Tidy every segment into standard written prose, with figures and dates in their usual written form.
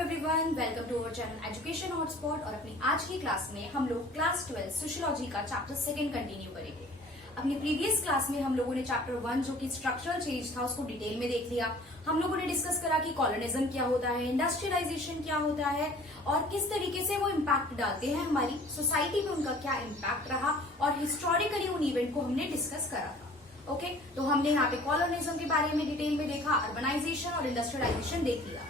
Everyone, welcome to our channel education hotspot. और अपनी आज की क्लास में हम लोग क्लास 12 सोशियोलॉजी का चैप्टर 2 कंटिन्यू करेंगे। अपनी प्रीवियस क्लास में हम लोगों ने चैप्टर 1 जो कि स्ट्रक्चरल चेंज था उसको डिटेल में देख लिया। हम लोगों ने डिस्कस करा कि कॉलोनिज्म क्या होता है, इंडस्ट्रियलाइजेशन क्या होता है और किस तरीके से वो इम्पैक्ट डालते हैं हमारी सोसाइटी में, उनका क्या इम्पैक्ट रहा और हिस्टोरिकली उन इवेंट को हमने डिस्कस करा था। ओके, तो हमने यहाँ पे कॉलोनिज्म के बारे में डिटेल में देखा, अर्बनाइजेशन और इंडस्ट्रियलाइजेशन देख लिया।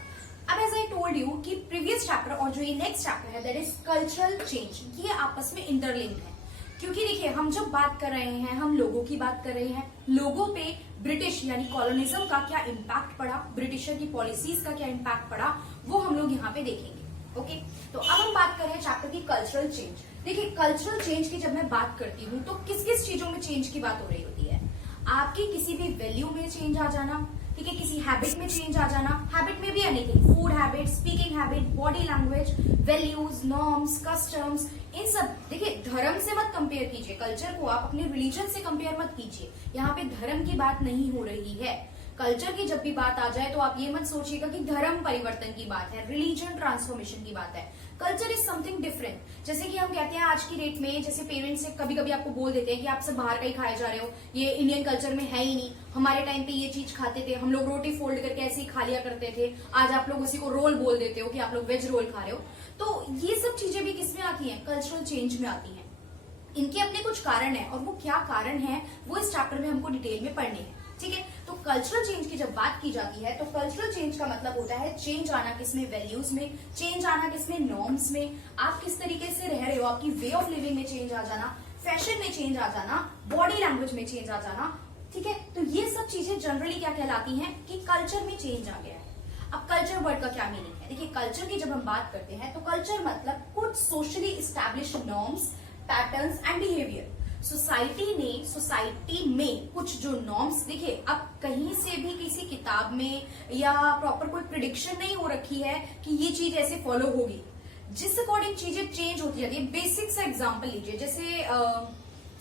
अब एज आई टोल्ड यू कि प्रीवियस चैप्टर और जो ये नेक्स्ट चैप्टर है दैट इज कल्चरल चेंज, ये आपस में इंटरलिंक्ड है। क्योंकि देखिए, हम जब बात कर रहे हैं, हम लोगों की बात कर रहे हैं, लोगों पे ब्रिटिश यानी कॉलोनिज्म का क्या इम्पैक्ट पड़ा, ब्रिटिशर की पॉलिसीज का क्या इम्पैक्ट पड़ा, वो हम लोग यहाँ पे देखेंगे। ओके, तो अब हम बात कर रहे हैं चैप्टर की कल्चरल चेंज। देखिए, कल्चरल चेंज की जब मैं बात करती हूँ तो किस किस चीजों में चेंज की बात हो रही होती है। आपकी किसी भी वैल्यू में चेंज आ जाना, ठीक है, किसी हैबिट में चेंज आ जाना, हैबिट में भी anything, food habit, speaking habit, body language, values, norms, customs, इन सब। देखिए, धर्म से मत कंपेयर कीजिए, कल्चर को आप अपने रिलीजन से कंपेयर मत कीजिए। यहाँ पे धर्म की बात नहीं हो रही है। कल्चर की जब भी बात आ जाए तो आप ये मत सोचिएगा कि धर्म परिवर्तन की बात है, रिलीजन ट्रांसफॉर्मेशन की बात है। Culture is something different. जैसे कि हम कहते हैं आज की डेट में, जैसे पेरेंट्स से कभी कभी आपको बोल देते हैं कि आप सब बाहर का ही खाए जा रहे हो, ये इंडियन कल्चर में है ही नहीं। हमारे टाइम पे ये चीज खाते थे, हम लोग रोटी फोल्ड करके ऐसे ही खा लिया करते थे। आज आप लोग उसी को रोल बोल देते हो कि आप लोग वेज रोल खा रहे हो। तो ये सब चीजें भी किसमें आती है? कल्चरल चेंज में आती है। इनके अपने कुछ कारण है और वो क्या कारण है वो इस चैप्टर में हमको डिटेल में पढ़ने हैं। ठीक है, तो कल्चरल चेंज की जब बात की जाती है तो कल्चरल चेंज का मतलब होता है चेंज आना किसमें? वैल्यूज में, चेंज आना किसमें? नॉर्म्स में। आप किस तरीके से रह रहे हो, आपकी वे ऑफ लिविंग में चेंज आ जाना, फैशन में चेंज आ जाना, बॉडी लैंग्वेज में चेंज आ जाना। ठीक है, तो ये सब चीजें जनरली क्या कहलाती हैं कि कल्चर में चेंज आ गया है। अब कल्चर वर्ड का क्या मीनिंग है? देखिए, कल्चर की जब हम बात करते हैं तो कल्चर मतलब कुछ socially established norms, patterns and behaviour. Society में कुछ जो नॉर्म्स, देखिए अब कहीं से भी किसी किताब में या प्रॉपर कोई प्रिडिक्शन नहीं हो रखी है कि ये चीज ऐसे फॉलो होगी। जिस अकॉर्डिंग चीजें चेंज होती जाती है। बेसिक सा एग्जांपल लीजिए, जैसे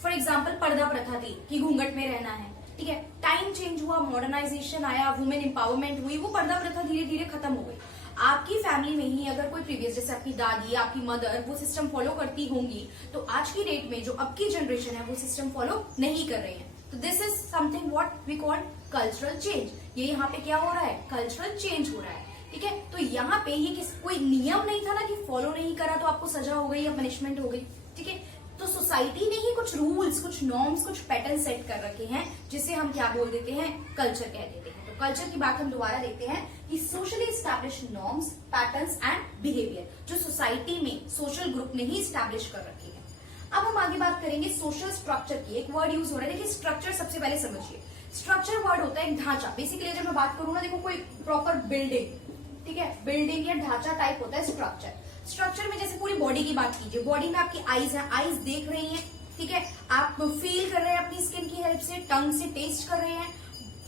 फॉर एग्जांपल पर्दा प्रथा थी कि घूंघट में रहना है, ठीक है। टाइम चेंज हुआ, मॉडर्नाइजेशन आया, वुमेन एम्पावरमेंट हुई, वो पर्दा प्रथा धीरे धीरे खत्म हो गई। आपकी फैमिली में ही अगर कोई प्रीवियस, जैसे आपकी दादी, आपकी मदर वो सिस्टम फॉलो करती होंगी, तो आज की डेट में जो अब की जनरेशन है वो सिस्टम फॉलो नहीं कर रही है। तो this is something what we call cultural change. ये यहाँ पे क्या हो रहा है? कल्चरल चेंज हो रहा है। ठीक है, तो यहाँ पे ये कोई नियम नहीं था ना कि फॉलो नहीं करा तो आपको सजा हो गई या पनिशमेंट हो गई। ठीक है, तो सोसाइटी ने ही कुछ रूल्स, कुछ नॉर्म्स, कुछ पैटर्न सेट कर रखे हैं जिसे हम क्या बोल देते हैं? कल्चर कह देते हैं। तो कल्चर की बात हम दोबारा देखते हैं कि socially established norms, patterns and behaviour जो सोसाइटी में सोशल ग्रुप ने ही एस्टैब्लिश कर रखे हैं। अब हम आगे बात करेंगे सोशल स्ट्रक्चर की। एक वर्ड यूज हो रहा है, देखिए स्ट्रक्चर सबसे पहले समझिए। स्ट्रक्चर वर्ड होता है एक ढांचा। बेसिकली जब मैं बात करूँ ना, देखो कोई प्रॉपर बिल्डिंग, ठीक है, बिल्डिंग या ढांचा टाइप होता है स्ट्रक्चर। स्ट्रक्चर में जैसे पूरी बॉडी की बात कीजिए, बॉडी में आपकी आईज है, आईज देख रही हैं, ठीक है, आप फील कर रहे हैं अपनी स्किन की हेल्प से, टंग से टेस्ट कर रहे हैं।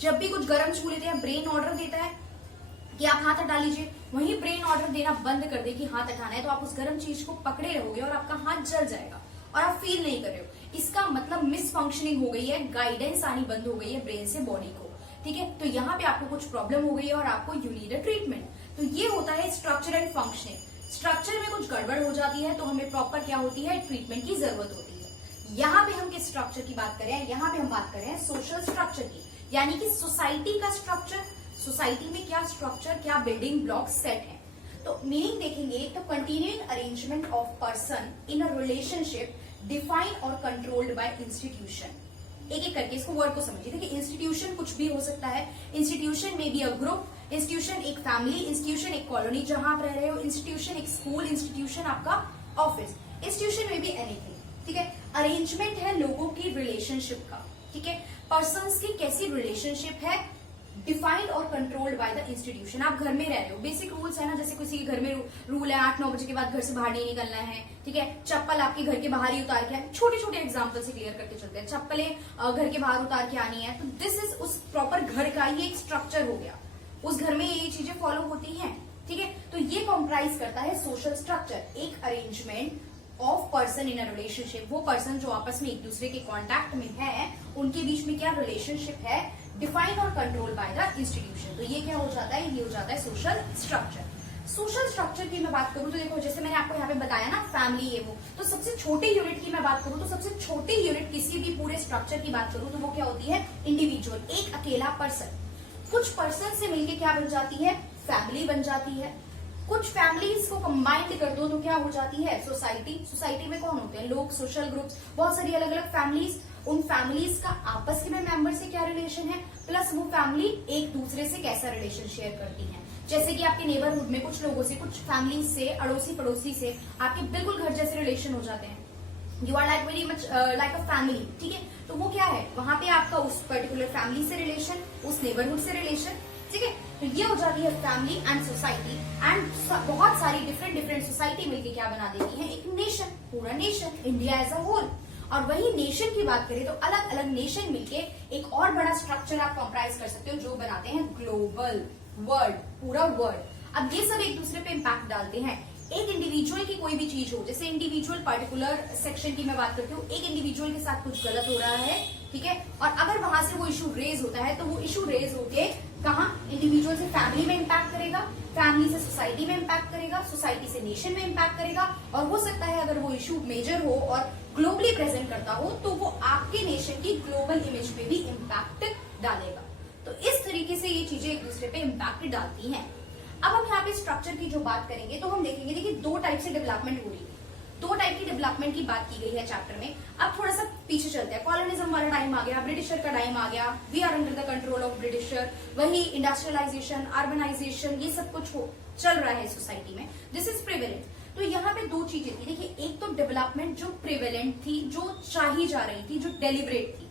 जब भी कुछ गर्म छू लेते हैं, ब्रेन ऑर्डर देता है कि आप हाथ हटा लीजिए, वहीं ब्रेन ऑर्डर देना बंद कर दे कि हाथ हटाना है, तो आप उस गर्म चीज को पकड़े रहोगे और आपका हाथ जल जाएगा और आप फील नहीं कर रहे हो। इसका मतलब मिस फंक्शनिंग हो गई है, गाइडेंस आनी बंद हो गई है ब्रेन से बॉडी को। ठीक है, तो यहाँ पे आपको कुछ प्रॉब्लम हो गई है और आपको यू नीड अ ट्रीटमेंट। तो ये होता है स्ट्रक्चर एंड फंक्शनिंग। स्ट्रक्चर में कुछ गड़बड़ हो जाती है तो हमें प्रॉपर क्या होती है? ट्रीटमेंट की जरूरत होती है। यहाँ पे हम किस स्ट्रक्चर की बात करें? यहाँ पे हम बात कर रहे हैं सोशल स्ट्रक्चर की, यानी कि सोसाइटी का स्ट्रक्चर। सोसाइटी में क्या स्ट्रक्चर, क्या बिल्डिंग ब्लॉक सेट है। तो मीनिंग देखेंगे तो continuing arrangement of person in a relationship defined और कंट्रोल्ड बाय इंस्टीट्यूशन। एक एक करके इसको वर्ड को समझिए। देखिए, इंस्टीट्यूशन कुछ भी हो सकता है। इंस्टीट्यूशन में बी अ ग्रुप, इंस्टीट्यूशन एक फैमिली, इंस्टीट्यूशन एक कॉलोनी जहां आप रह रहे हो, इंस्टीट्यूशन एक स्कूल, इंस्टीट्यूशन आपका ऑफिस, इंस्टीट्यूशन में भी एनीथिंग। ठीक है, अरेंजमेंट है लोगों की रिलेशनशिप का। ठीक है, पर्संस की कैसी रिलेशनशिप है, डिफाइंड और कंट्रोल्ड बाय द इंस्टीट्यूशन। आप घर में रह रहे हो, बेसिक रूल्स है ना, जैसे किसी के घर में रूल है 8-9 बजे के बाद घर से बाहर नहीं निकलना है। ठीक है, चप्पल आपके घर के बाहर ही उतार के आनी, छोटे छोटे एग्जांपल से क्लियर करके चलते हैं। चप्पलें घर के बाहर उतार के आनी है, तो दिस इज उस प्रॉपर घर का ये एक स्ट्रक्चर हो गया। उस घर में ये चीजें फॉलो होती हैं। ठीक है, तो ये कॉम्प्राइज करता है सोशल स्ट्रक्चर, एक arrangement of person in a relationship. वो पर्सन जो आपस में एक दूसरे के कॉन्टैक्ट में है, उनके बीच में क्या रिलेशनशिप है, डिफाइंड और कंट्रोल बाय द इंस्टीट्यूशन। तो ये क्या हो जाता है? ये हो जाता है सोशल स्ट्रक्चर। सोशल स्ट्रक्चर की मैं बात करूं तो देखो, जैसे मैंने आपको यहाँ पे बताया ना फैमिली है वो, तो सबसे छोटे यूनिट की मैं बात करूं तो सबसे छोटी यूनिट किसी भी पूरे स्ट्रक्चर की बात करूं तो वो क्या होती है, इंडिविजुअल, एक अकेला पर्सन। कुछ पर्सन से मिलके क्या बन जाती है, फैमिली बन जाती है। कुछ फैमिलीज को कंबाइंड कर दो तो क्या हो जाती है, सोसाइटी। सोसाइटी में कौन होते हैं, लोग, सोशल ग्रुप्स, बहुत सारी अलग अलग फैमिलीज। उन फैमिलीज का आपस में मेंबर से क्या रिलेशन है, प्लस वो फैमिली एक दूसरे से कैसा रिलेशन शेयर करती है। जैसे कि आपके नेबरहुड में कुछ लोगों से, कुछ फैमिली से, अड़ोसी पड़ोसी से आपके बिल्कुल घर जैसे रिलेशन हो जाते हैं। You are like very much like a family, ठीक है। तो वो क्या है, वहां पे आपका उस पर्टिकुलर फैमिली से रिलेशन, उस नेबरहुड से रिलेशन, ठीक है। तो ये हो जाती है फैमिली एंड सोसाइटी। एंड बहुत सारी डिफरेंट सोसाइटी मिलकर क्या बना देती है, एक नेशन, पूरा nation, India as a whole. और वही नेशन की बात करें तो अलग अलग नेशन मिलके एक और बड़ा स्ट्रक्चर आप कंप्राइज कर सकते हो जो बनाते हैं ग्लोबल वर्ल्ड, पूरा वर्ल्ड। अब ये सब एक दूसरे पे इम्पैक्ट डालते हैं। एक इंडिविजुअल की कोई भी चीज हो, जैसे इंडिविजुअल पर्टिकुलर सेक्शन की मैं बात करती हूँ, एक इंडिविजुअल के साथ कुछ गलत हो रहा है, ठीक है, और अगर वहां से वो इशू रेज होता है तो वो इशू रेज होके कहाँ, इंडिविजुअल से फैमिली में इम्पैक्ट करेगा, फैमिली से सोसाइटी में इम्पैक्ट करेगा, सोसाइटी से नेशन में इम्पैक्ट करेगा, और हो सकता है अगर वो इशू मेजर हो और ग्लोबली प्रेजेंट करता हो तो वो आपके नेशन की ग्लोबल इमेज पे भी इम्पैक्ट डालेगा। तो इस तरीके से ये चीजें एक दूसरे पे इम्पैक्ट डालती हैं। अब हम यहाँ पे स्ट्रक्चर की जो बात करेंगे तो हम देखेंगे, देखिए दो टाइप से डेवलपमेंट हो रही है, दो टाइप की डेवलपमेंट की बात की गई है चैप्टर में। अब थोड़ा सा पीछे चलते हैं, कॉलोनिज्म वाला टाइम आ गया, ब्रिटिशर का टाइम आ गया, we are under the control of Britisher, वही इंडस्ट्रियलाइजेशन, अर्बनाइजेशन, ये सब कुछ चल रहा है सोसाइटी में, दिस इज प्रिवेलेंट। तो यहाँ पे दो चीजें थी, देखिए एक तो डेवलपमेंट जो प्रिवेलेंट थी, जो चाही जा रही थी, जो डेलिब्रेट थी,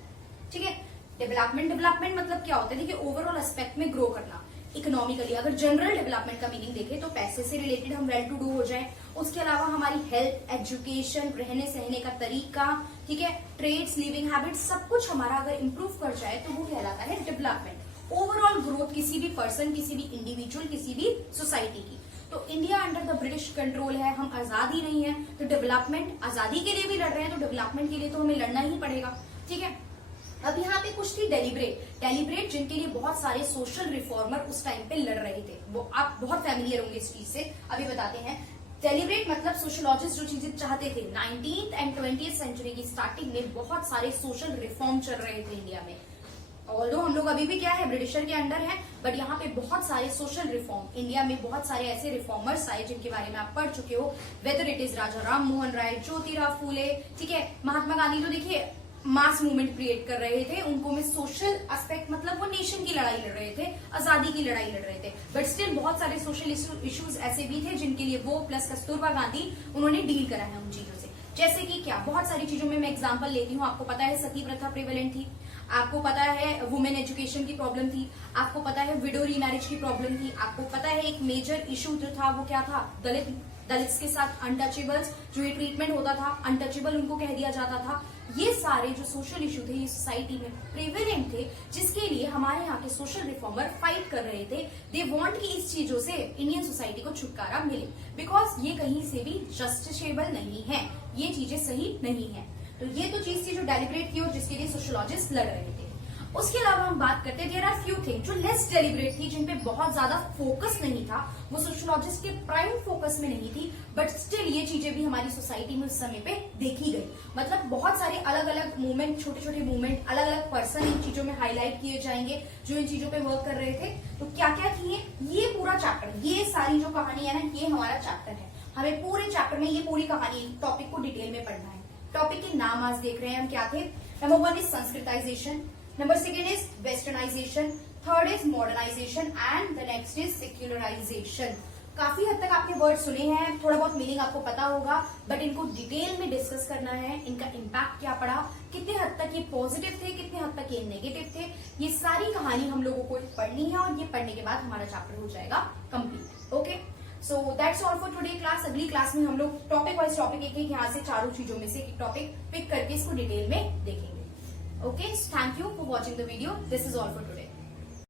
ठीक है। डेवलपमेंट मतलब क्या होता है, देखिए ओवरऑल एस्पेक्ट में ग्रो करना इकोनॉमिकली। अगर जनरल डेवलपमेंट का मीनिंग देखें तो पैसे से रिलेटेड हम वेल टू डू हो जाए, उसके अलावा हमारी हेल्थ, एजुकेशन, रहने सहने का तरीका, ठीक है, ट्रेड्स, लिविंग हैबिट्स, सब कुछ हमारा अगर इम्प्रूव कर जाए तो वो कहलाता है डेवलपमेंट। ओवरऑल ग्रोथ किसी भी पर्सन, किसी भी इंडिविजुअल, किसी भी सोसाइटी की। तो India under the British control है, हम आजादी नहीं है, तो डेवलपमेंट, आजादी के लिए भी लड़ रहे हैं तो डेवलपमेंट के लिए तो हमें लड़ना ही पड़ेगा, ठीक है। अब यहाँ पे कुछ थी डेलिब्रेट जिनके लिए बहुत सारे सोशल रिफॉर्मर उस टाइम पे लड़ रहे थे, वो आप बहुत फैमिलियर होंगे इस चीज से, अभी बताते हैं। डेलिब्रेट मतलब सोशलॉजिस्ट जो चीजें चाहते थे, 19th एंड 20th सेंचुरी की स्टार्टिंग में बहुत सारे सोशल रिफॉर्म चल रहे थे इंडिया में। ऑल्दो हम लोग अभी भी क्या है, ब्रिटिशर के अंडर है, बट यहाँ पे बहुत सारे सोशल रिफॉर्म, इंडिया में बहुत सारे ऐसे रिफॉर्मर्स आए जिनके बारे में आप पढ़ चुके हो, वेदर इट इज राजा राम मोहन राय, ज्योतिराव फूले, ठीक है, महात्मा गांधी। तो देखिए मास मूवमेंट क्रिएट कर रहे थे, उनको में सोशल एस्पेक्ट मतलब वो नेशन की लड़ाई लड़ रहे थे, आजादी की लड़ाई लड़ रहे थे, बट स्टिल बहुत सारे सोशल इश्यूज ऐसे भी थे जिनके लिए वो प्लस कस्तूरबा गांधी उन्होंने डील करा है उन चीजों से। जैसे कि क्या, बहुत सारी चीजों में मैं एग्जांपल लेती हूँ। आपको पता है सती प्रथा प्रिवेलेंट थी, आपको पता है वुमेन एजुकेशन की प्रॉब्लम थी, आपको पता है विडो रीमैरिज की प्रॉब्लम थी, आपको पता है एक मेजर इशू जो था वो क्या था, दलित्स के साथ अनटचेबल्स, जो ये ट्रीटमेंट होता था, अनटचेबल उनको कह दिया जाता था। ये सारे जो सोशल इशू थे ये सोसाइटी में प्रिवेलेंट थे, जिसके लिए हमारे यहाँ के सोशल रिफॉर्मर फाइट कर रहे थे। दे वांट कि इस चीजों से इंडियन सोसाइटी को छुटकारा मिले, बिकॉज ये कहीं से भी जस्टिसेबल नहीं है, ये चीजें सही नहीं है। तो ये तो चीज थी जो डेलिब्रेट की और जिसके लिए सोशलॉजिस्ट लड़ रहे थे। उसके अलावा हम बात करते हैं, देयर आर फ्यू थिंग जो लेस डेलिब्रेट थी, जिनपे बहुत ज्यादा फोकस नहीं था, वो सोशलॉजिस्ट के प्राइम फोकस में नहीं थी, बट स्टिल ये चीजें भी हमारी सोसाइटी में उस समय पे देखी गई। मतलब बहुत सारे अलग अलग मूवमेंट, छोटे छोटे मूवमेंट, अलग अलग पर्सन इन चीजों में हाईलाइट किए जाएंगे जो इन चीजों पे वर्क कर रहे थे। तो क्या क्या किए, ये पूरा चैप्टर, ये सारी जो कहानी है ना, ये हमारा चैप्टर है। हमें पूरे चैप्टर में ये पूरी कहानी, टॉपिक को डिटेल में पढ़ना है। टॉपिक के नाम आज देख रहे हैं हम क्या थे। Number 1 is Sanskritisation, number 2 is westernisation, 3rd is modernisation and the next is secularisation. काफी हद तक आपने वर्ड सुने हैं, थोड़ा बहुत मीनिंग आपको पता होगा, बट इनको डिटेल में डिस्कस करना है, इनका इम्पैक्ट क्या पड़ा, कितने हद तक ये पॉजिटिव थे, कितने हद तक ये नेगेटिव थे, ये सारी कहानी हम लोगों को पढ़नी है, और ये पढ़ने के बाद हमारा चैप्टर हो जाएगा complete. Okay, so that's all for today class. अगली क्लास में हम लोग टॉपिक वाइज टॉपिक एक यहाँ से चारों चीजों में से एक टॉपिक पिक करके इसको डिटेल में देखेंगे। Okay, thank you for watching the video. This is all for today.